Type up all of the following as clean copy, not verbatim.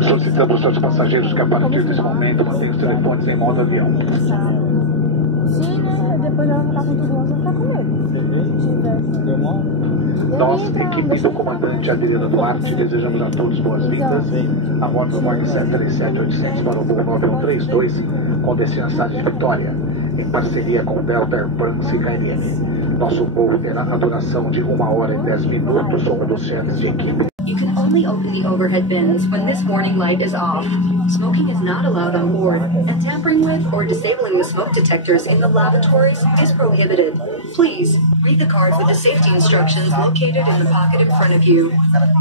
Solicitamos aos passageiros que a partir desse momento mantenham os telefones em modo avião. Sim, né? Depois ela tá com tudo, ela vai ficar com medo. Nós, equipe do comandante Adelino Duarte, desejamos a todos boas-vindas a bordo do Boeing 737-800 para o voo 9132 com destino à cidade de Vitória, em parceria com o Delta Air France e KLM. Nosso voo terá a duração de 1 hora e 10 minutos, somos os chefes de equipe. You can only open the overhead bins when this warning light is off. Smoking is not allowed on board, and tampering with or disabling the smoke detectors in the lavatories is prohibited. Please, read the card with the safety instructions located in the pocket in front of you.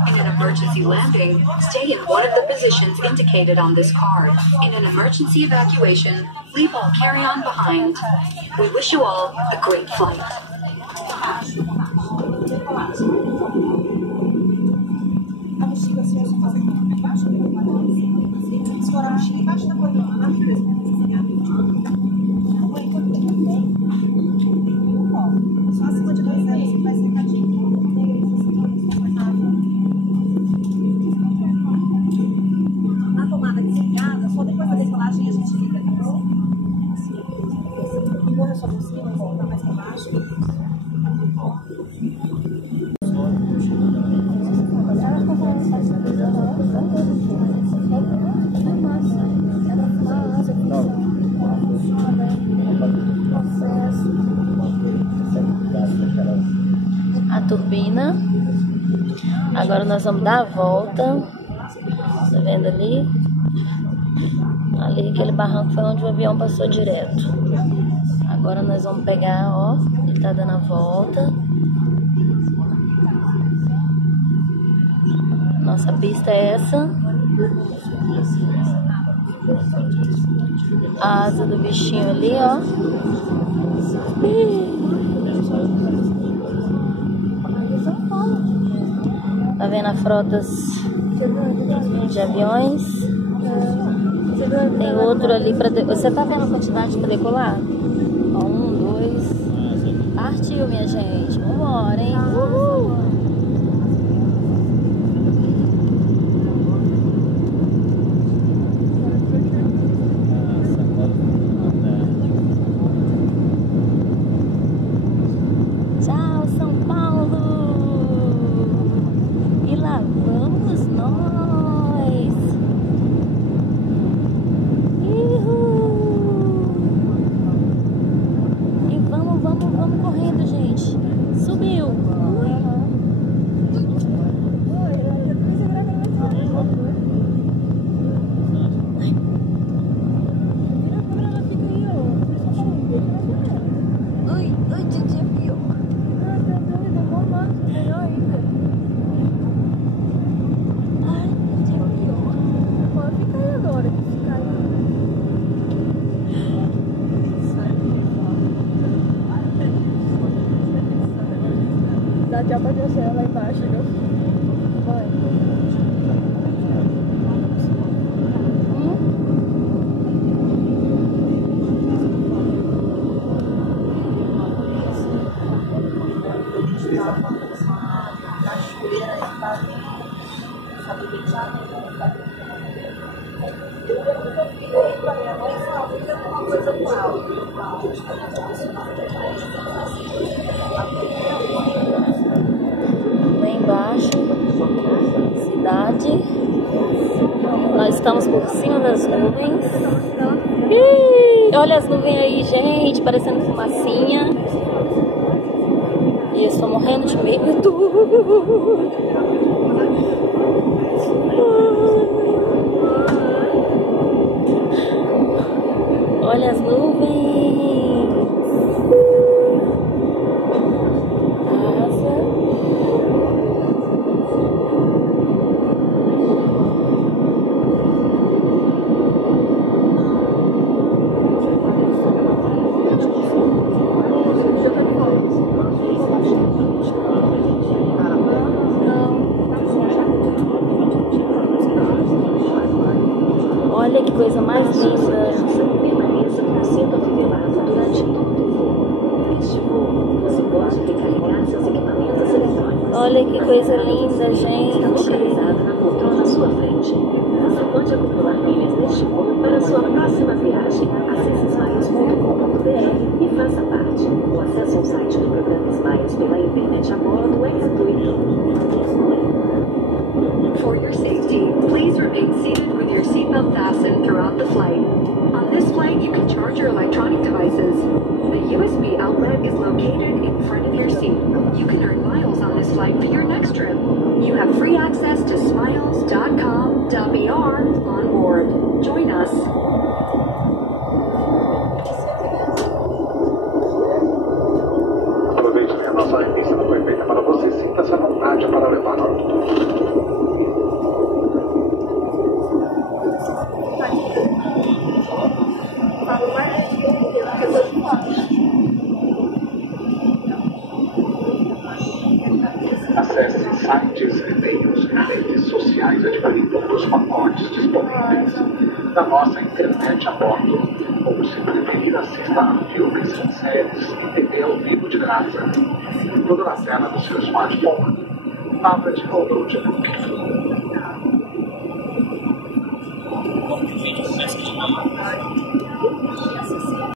In an emergency landing, stay in one of the positions indicated on this card. In an emergency evacuation, leave all carry-on behind. We wish you all a great flight. Escorar a mochila embaixo da coluna, na frente. Só acima de 2 anos você vai secadinho. A tomada desligada, só depois da decolagem a gente liga. Empurra só por cima, volta mais para baixo. A turbina. Agora nós vamos dar a volta. Tá vendo ali? Ali aquele barranco foi onde o avião passou direto. Agora nós vamos pegar, ó, ele tá dando a volta. Nossa pista é essa. A asa do bichinho ali, ó. Tá vendo a frotas de aviões? Tem outro ali pra... Você tá vendo a quantidade pra decolar? Ó, 1, 2... Partiu, minha gente. Vambora, hein? Uhul! Tchau, São Paulo! E lá vamos nós! Uhul! E vamos correndo, gente! Subiu! Dá tchau pra você lá embaixo, viu? Vai. Lá embaixo, cidade. Nós estamos por cima das nuvens. Ih, olha as nuvens aí, gente, parecendo fumacinha. E eu estou morrendo de medo. Olha as nuvens. Permaneça com o cinto afivelado durante todo o voo. Neste voo, você pode recarregar seus equipamentos eletrônicos. Olha que coisa linda, gente. Está localizado na poltrona à sua frente. Você pode acumular milhas neste voo para a sua próxima viagem. Acesse smiles.com.br e faça parte. O acesso ao site do programa Smiles pela internet a bordo exclui. For your safety, please remain seated with your seatbelt fastened throughout the flight. On this flight, you can charge your electronic devices. The USB outlet is located in front of your seat. You can earn miles on this flight for your next trip. You have free access to smiles.com.br on board. Join us. Aproveite que a nossa remissa não foi feita para você. Sinta-se à vontade para levar Acesse sites, e-mails e redes sociais adquirindo os pacotes disponíveis da nossa internet a bordo. Ou, se preferir, assista a filmes, séries e TV ao vivo de graça. Tudo na tela do seu smartphone, tablet ou notebook.